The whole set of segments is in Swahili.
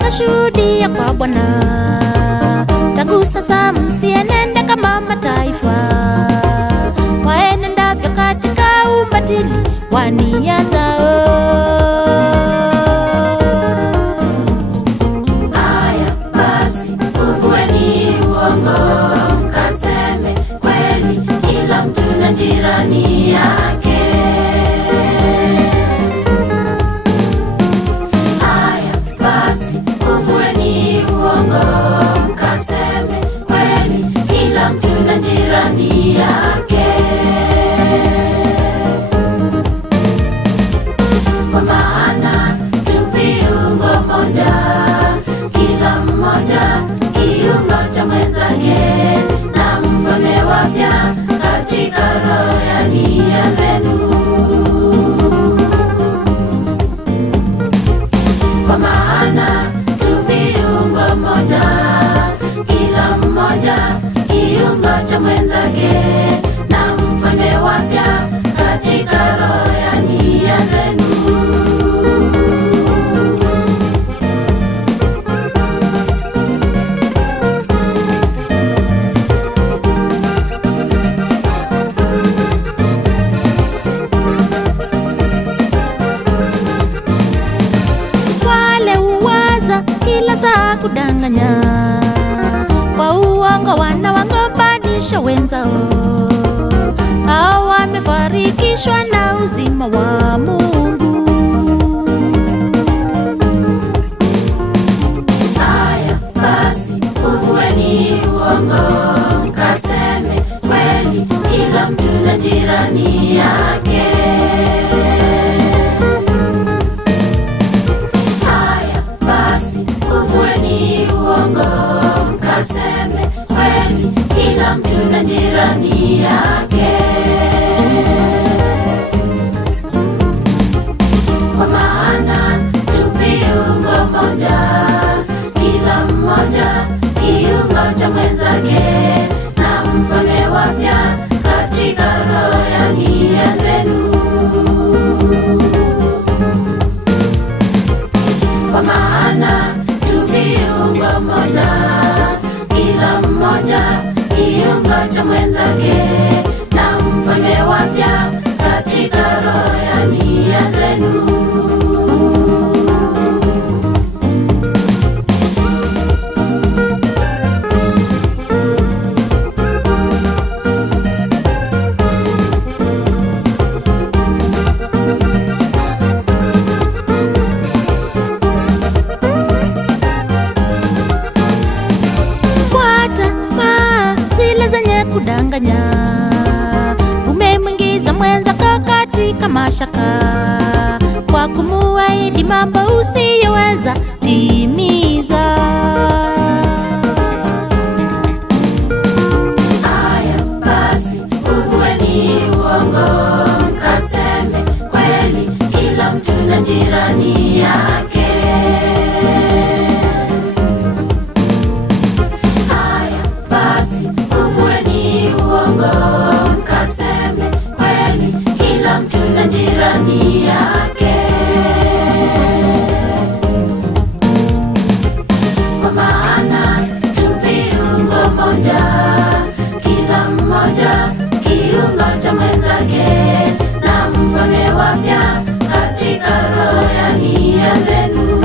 Nashuhudia kwa Bwana, tangu sasa msienende kama mataifa waenendavyo katika ubatili wa nia zao. Aya basi uvueni uongo, mkaseme kweli, kila mtu na jirani yake. Aya basi uvueni uongo, mkaseme kweli, kila mtu na jirani yake. Kwa maana tu viungo moja, kila mmoja kiungo cha mwenzake, na mfalme wapya katika roho ya nia zenu. Kwa maana tu viungo moja, kila mmoja kiungo cha mwenzake, na mfalme wapya katika roho ya nia zenu. Wale uwaza kila saa kudanganya, kwa uongo wanawagombanisha wenzao, hao wamefarikishwa na uzima wa Mungu. Haya basi uvueni uongo, mkaseme kweli, kila mtu na jirani yake. Haya basi uvueni uongo, mkaseme kweli, kila mtu na jirani yake. Kwa maana tu viungo moja, kila mmoja kiungo cha mwenzake, na mfalme wapya katika roho ya nia zenu. Kwa maana tu viungo moja, kila mmoja kiungo cha mwenzake, na mfalme wapya katika roho ya nia zenu. Fuata maadili zenye kudanganya, umemwingiza mwenzako katika mashaka, kwa kumuahidi mambo usiyoweza timiza. Aya basi uvueni uongo, mkaseme kweli, kila mtu na jirani yake. Aya basi uvueni uongo, mkaseme kweli, kila mtu na jirani yake. Kwa maana tu viungo moja, kila mmoja kiungo cha mwenzake, na mfalme wapya katika roho ya nia zenu.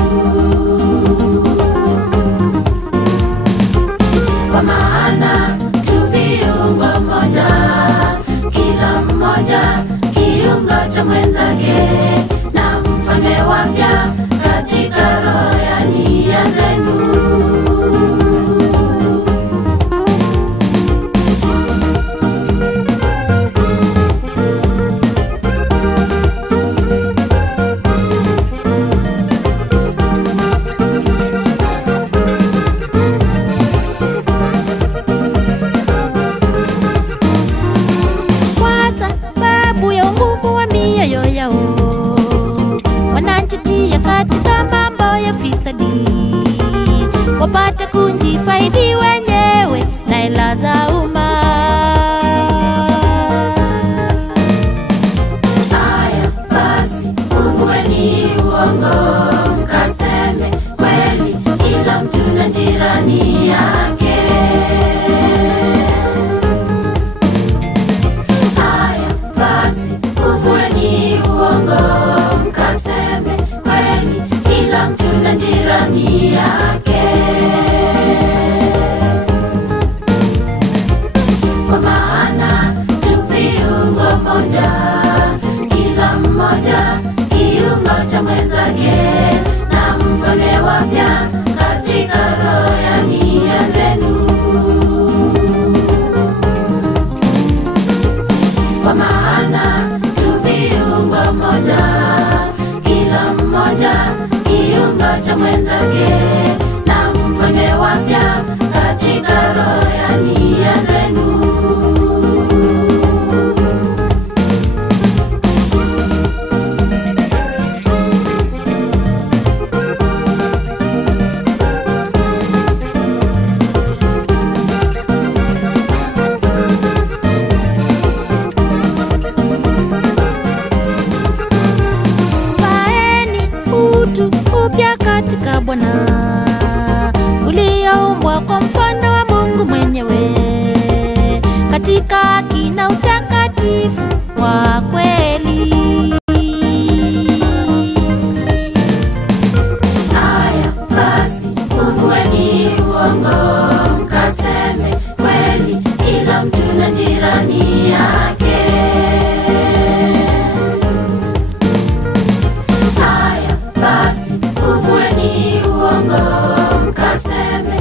Kwa maana tu viungo moja, kila mmoja kiungo cha mwenzake, na mfalme wapya katika roho ya nia zenu. Kwa sababu ya ugumu wa mioyo yao, mkaseme kweli, kila mtu na jirani yake. Haya basi uvueni uongo, mkaseme kweli, kila mtu na jirani yake. Kwa maana tu viungo moja, kila mmoja kiungo cha mwenzake, na mfalme wapya katika roho ya nia zenu. Kwa maana tu viungo moja, kila mmoja kiungo cha mwenzake, na mfalme wapya katika roho ya nia zenu. Upya katika Bwana, ulioumbwa kwa mfano wa Mungu mwenyewe, katika haki na utakatifu wa kweli. Haya basi uvueni uongo, mkaseme kweli, kila mtu na jirani yake. Haya basi uvueni uongo, mkaseme